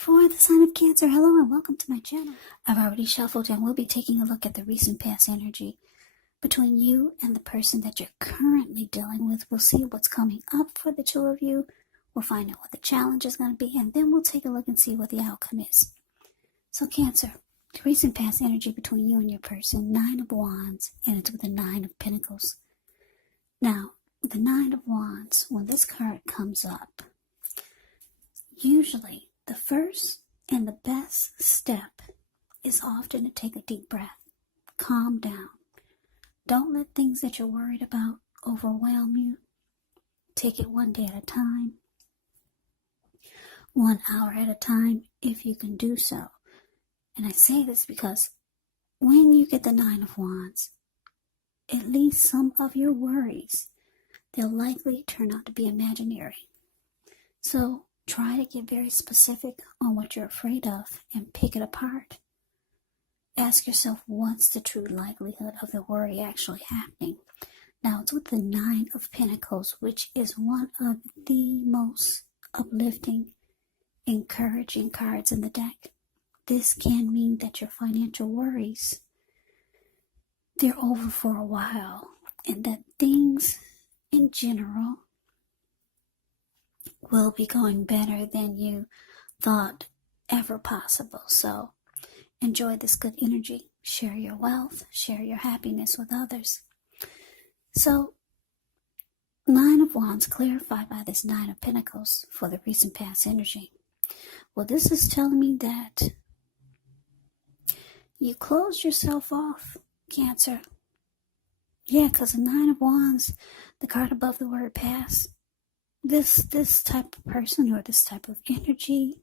For the sign of Cancer, hello and welcome to my channel. I've already shuffled and we'll be taking a look at the recent past energy between you and the person that you're currently dealing with. We'll see what's coming up for the two of you. We'll find out what the challenge is going to be, and then we'll take a look and see what the outcome is. So Cancer, the recent past energy between you and your person, 9 of Wands, and it's with the 9 of Pentacles. Now, the 9 of Wands, when this card comes up, usually the first and the best step is often to take a deep breath. Calm down. Don't let things that you're worried about overwhelm you. Take it one day at a time. 1 hour at a time, if you can do so. And I say this because when you get the 9 of Wands, at least some of your worries, they'll likely turn out to be imaginary. So try to get very specific on what you're afraid of and pick it apart. Ask yourself, what's the true likelihood of the worry actually happening? Now, it's with the 9 of Pentacles, which is one of the most uplifting, encouraging cards in the deck. This can mean that your financial worries, they're over for a while, and that things in general will be going better than you thought ever possible. So enjoy this good energy. Share your wealth. Share your happiness with others. So 9 of Wands clarified by this 9 of Pentacles for the recent past energy. Well, this is telling me that you closed yourself off, Cancer. Yeah, because the 9 of Wands, the card above the word past, this type of person or this type of energy,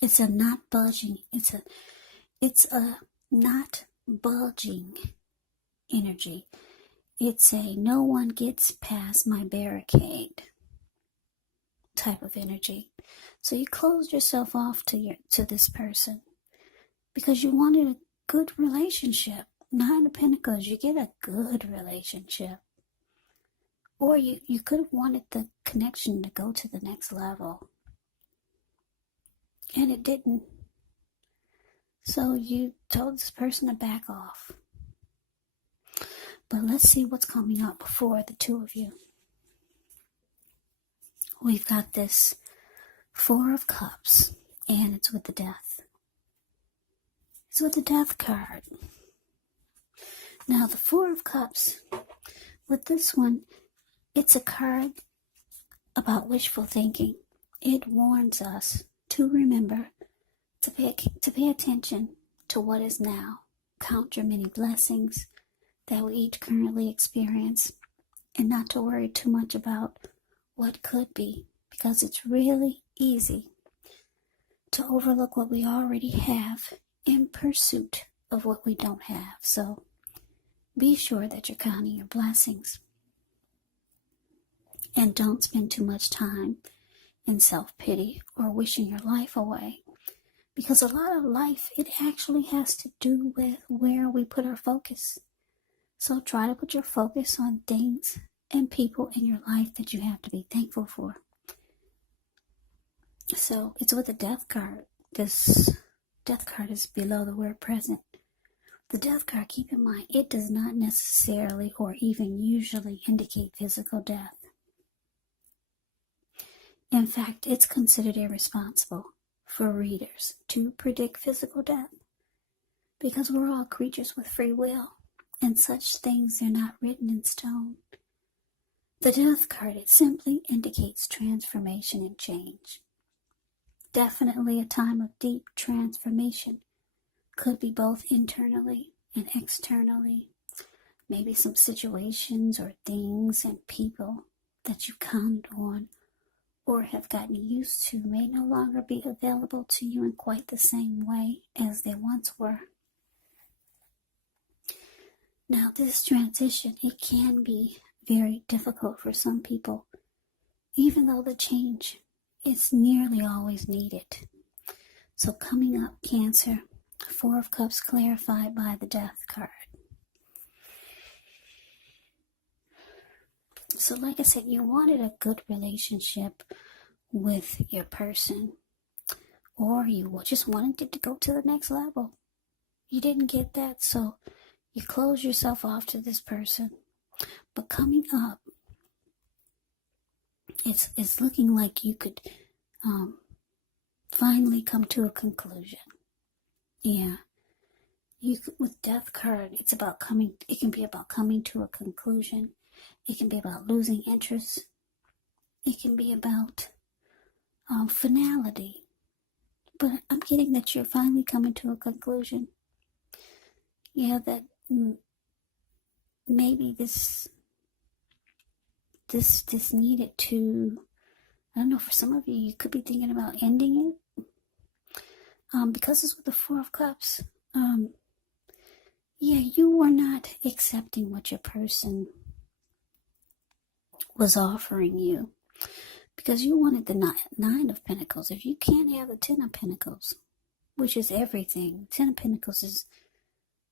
it's a not budging. It's a not bulging energy. It's a no one gets past my barricade type of energy. So you closed yourself off to this person because you wanted a good relationship. 9 of Pentacles, you get a good relationship. Or you could have wanted the connection to go to the next level. And it didn't. So you told this person to back off. But let's see what's coming up for the two of you. We've got this 4 of Cups, and it's with the Death. It's with the Death card. Now the 4 of Cups, with this one, it's a card about wishful thinking. It warns us to remember to pay attention to what is now. Count your many blessings that we each currently experience, and not to worry too much about what could be, because it's really easy to overlook what we already have in pursuit of what we don't have. So be sure that you're counting your blessings. And don't spend too much time in self-pity or wishing your life away. Because a lot of life, it actually has to do with where we put our focus. So try to put your focus on things and people in your life that you have to be thankful for. So it's with the Death card. This Death card is below the word present. The Death card, keep in mind, it does not necessarily or even usually indicate physical death. In fact, it's considered irresponsible for readers to predict physical death because we're all creatures with free will, and such things are not written in stone. The Death card, it simply indicates transformation and change. Definitely a time of deep transformation. Could be both internally and externally. Maybe some situations or things and people that you counted on or have gotten used to may no longer be available to you in quite the same way as they once were. Now, this transition, it can be very difficult for some people, even though the change is nearly always needed. So coming up, Cancer, 4 of Cups clarified by the Death card. So like I said, you wanted a good relationship with your person, or you just wanted it to go to the next level. You didn't get that, so you close yourself off to this person. But coming up, it's looking like you could finally come to a conclusion. Yeah. With Death card, it can be about coming to a conclusion. It can be about losing interest. It can be about finality. But I'm getting that you're finally coming to a conclusion. Yeah, that maybe this needed to, I don't know, for some of you, you could be thinking about ending it. Because it's with the Four of Cups. Yeah, you were not accepting what your person was offering you because you wanted the Nine of Pentacles. If you can't have the Ten of Pentacles, which is everything, Ten of Pentacles is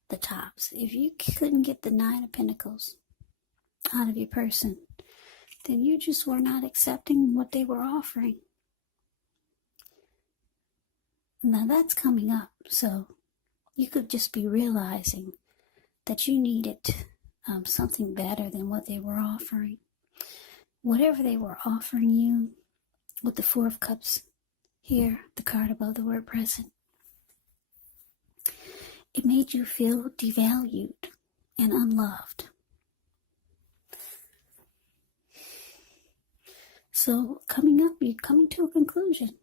the tops. If you couldn't get the Nine of Pentacles out of your person, then you just were not accepting what they were offering. Now that's coming up, so you could just be realizing that you needed something better than what they were offering. Whatever they were offering you, with the Four of Cups here, the card above the word present, it made you feel devalued and unloved. So coming up, you're coming to a conclusion.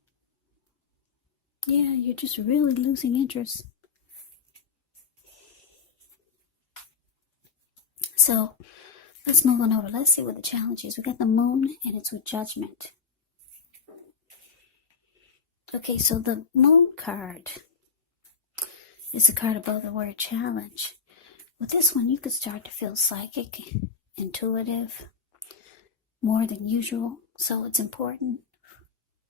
Yeah, you're just really losing interest. So let's move on over. Let's see what the challenge is. We got the Moon, and it's with Judgment. Okay, so the Moon card is the card above the word challenge. With this one, you could start to feel psychic, intuitive, more than usual. So it's important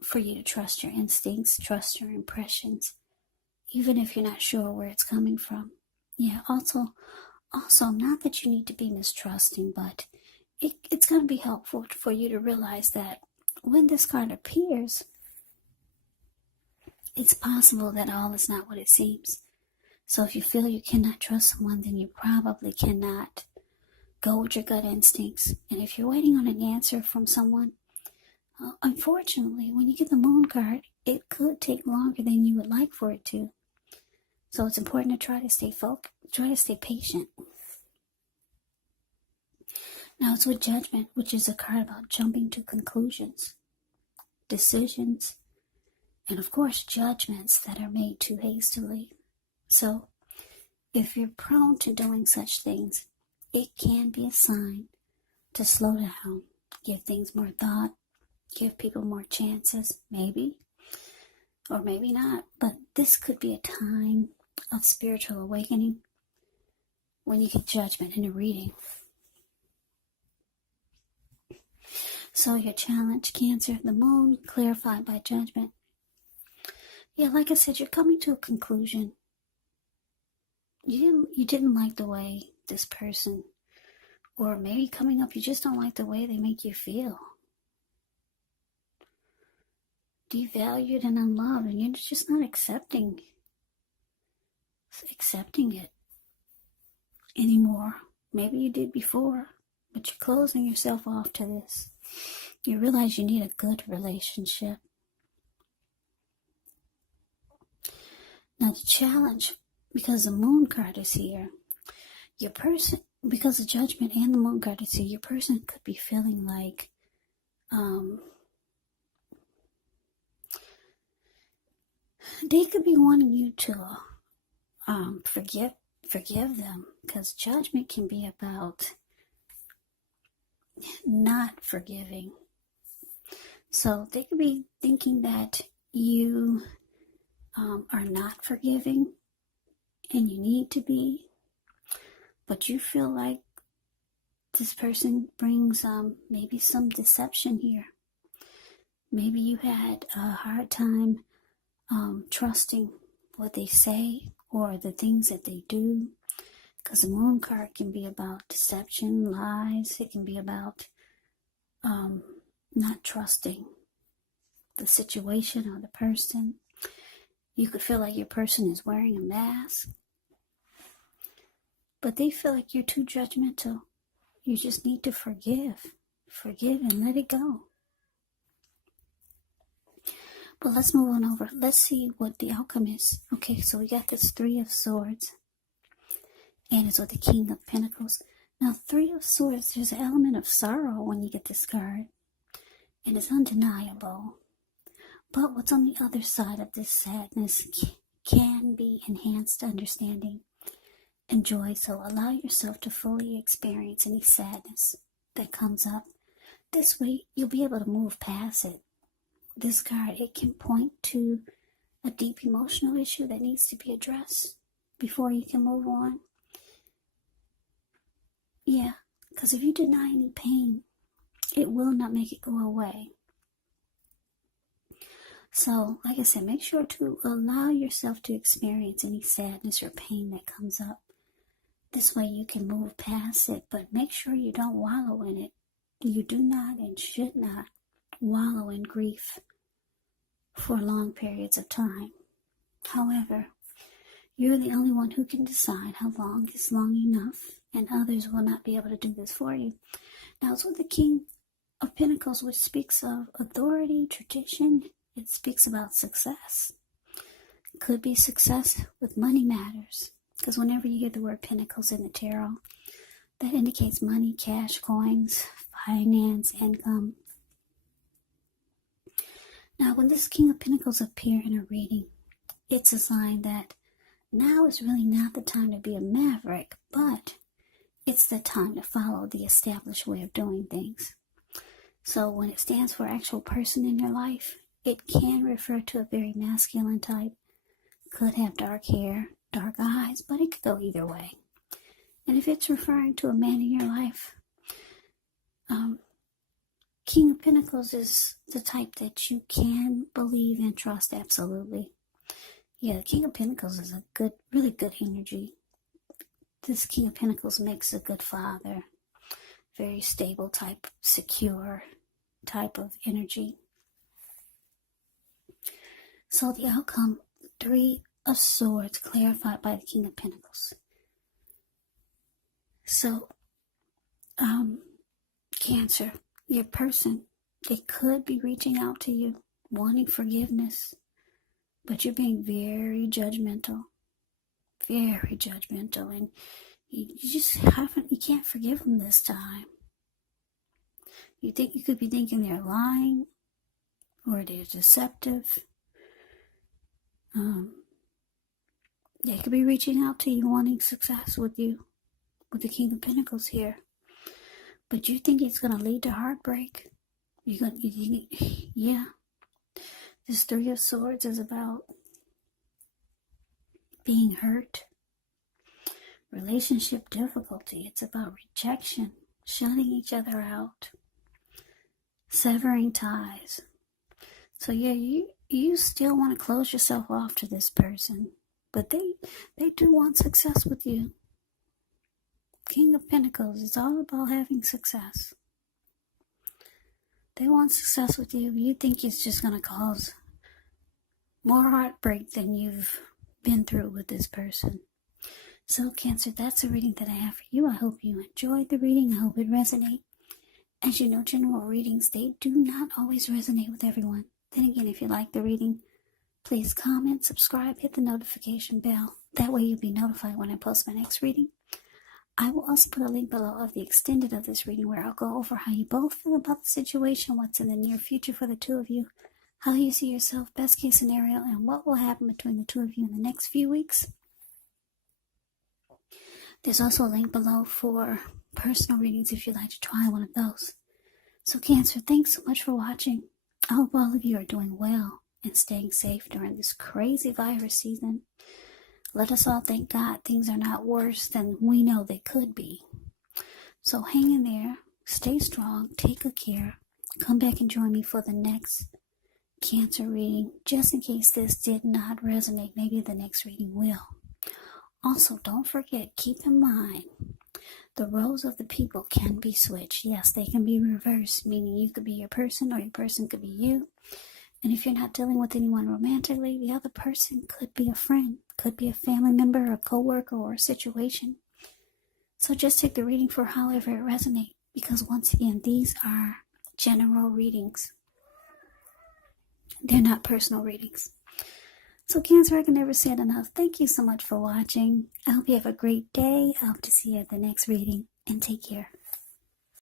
for you to trust your instincts, trust your impressions, even if you're not sure where it's coming from. Yeah, also, not that you need to be mistrusting, but it's going to be helpful for you to realize that when this card appears, it's possible that all is not what it seems. So if you feel you cannot trust someone, then you probably cannot go with your gut instincts. And if you're waiting on an answer from someone, unfortunately, when you get the Moon card, it could take longer than you would like for it to. So it's important to try to stay focused, try to stay patient. Now it's with Judgment, which is a card about jumping to conclusions, decisions, and of course judgments that are made too hastily. So if you're prone to doing such things, it can be a sign to slow down, give things more thought, give people more chances, maybe, or maybe not. But this could be a time of spiritual awakening when you get Judgment in a reading. So your challenge, Cancer, the Moon, clarified by Judgment. Yeah, like I said, you're coming to a conclusion. You didn't like the way this person, or maybe coming up, you just don't like the way they make you feel. Devalued and unloved, and you're just not accepting it anymore. Maybe you did before, but you're closing yourself off to this. You realize you need a good relationship. Now the challenge, because the Moon card is here, your person, because the Judgment and the Moon card is here, your person could be feeling like they could be wanting you to forgive them, because Judgment can be about not forgiving. So they could be thinking that you are not forgiving, and you need to be, but you feel like this person brings maybe some deception here. Maybe you had a hard time trusting what they say or the things that they do, because the Moon card can be about deception, lies. It can be about not trusting. the situation or the person. You could feel like your person is wearing a mask, but they feel like you're too judgmental. You just need to forgive and let it go. But let's move on over. Let's see what the outcome is. Okay, so we got this Three of Swords, and it's with the King of Pentacles. Now, Three of Swords, there's an element of sorrow when you get this card, and it's undeniable. But what's on the other side of this sadness can be enhanced understanding and joy. So allow yourself to fully experience any sadness that comes up. This way, you'll be able to move past it. This card, it can point to a deep emotional issue that needs to be addressed before you can move on. Yeah, because if you deny any pain, it will not make it go away. So, like I said, make sure to allow yourself to experience any sadness or pain that comes up. This way you can move past it, but make sure you don't wallow in it. You do not and should not wallow in grief for long periods of time. However, you're the only one who can decide how long is long enough, and others will not be able to do this for you. Now, it's with the King of Pentacles, which speaks of authority, tradition. It speaks about success. It could be success with money matters, because whenever you hear the word Pentacles in the tarot, that indicates money, cash, coins, finance, income. Now, when this King of Pentacles appear in a reading, it's a sign that now is really not the time to be a maverick, but it's the time to follow the established way of doing things. So when it stands for actual person in your life, it can refer to a very masculine type. Could have dark hair, dark eyes, but it could go either way. And if it's referring to a man in your life, King of Pentacles is the type that you can believe and trust absolutely. Yeah, the King of Pentacles is a good, really good energy. This King of Pentacles makes a good father. Very stable type, secure type of energy. So the outcome, Three of Swords, clarified by the King of Pentacles. So, Cancer, your person, they could be reaching out to you, wanting forgiveness, but you're being very judgmental, and you can't forgive them this time. You could be thinking they're lying, or they're deceptive. They could be reaching out to you, wanting success with you, with the King of Pentacles here. But you think it's going to lead to heartbreak. Yeah. This Three of Swords is about being hurt, relationship difficulty. It's about rejection, shutting each other out, severing ties. So yeah, you still want to close yourself off to this person, but they do want success with you. King of Pentacles, it's all about having success. They want success with you. You think it's just going to cause more heartbreak than you've been through with this person. So Cancer, that's a reading that I have for you. I hope you enjoyed the reading. I hope it resonates. As you know, general readings, they do not always resonate with everyone. Then again, if you like the reading, please comment, subscribe, hit the notification bell. That way you'll be notified when I post my next reading. I will also put a link below of the extended of this reading where I'll go over how you both feel about the situation, what's in the near future for the two of you, how you see yourself, best case scenario, and what will happen between the two of you in the next few weeks. There's also a link below for personal readings if you'd like to try one of those. So Cancer, thanks so much for watching. I hope all of you are doing well and staying safe during this crazy virus season. Let us all thank God things are not worse than we know they could be. So hang in there, stay strong, take good care. Come back and join me for the next Cancer reading. Just in case this did not resonate, maybe the next reading will. Also, don't forget, keep in mind, the roles of the people can be switched. Yes, they can be reversed, meaning you could be your person or your person could be you. And if you're not dealing with anyone romantically, the other person could be a friend, could be a family member, a coworker, or a situation. So just take the reading for however it resonates, because once again, these are general readings. They're not personal readings. So Cancer, I can never say it enough. Thank you so much for watching. I hope you have a great day. I hope to see you at the next reading, and take care.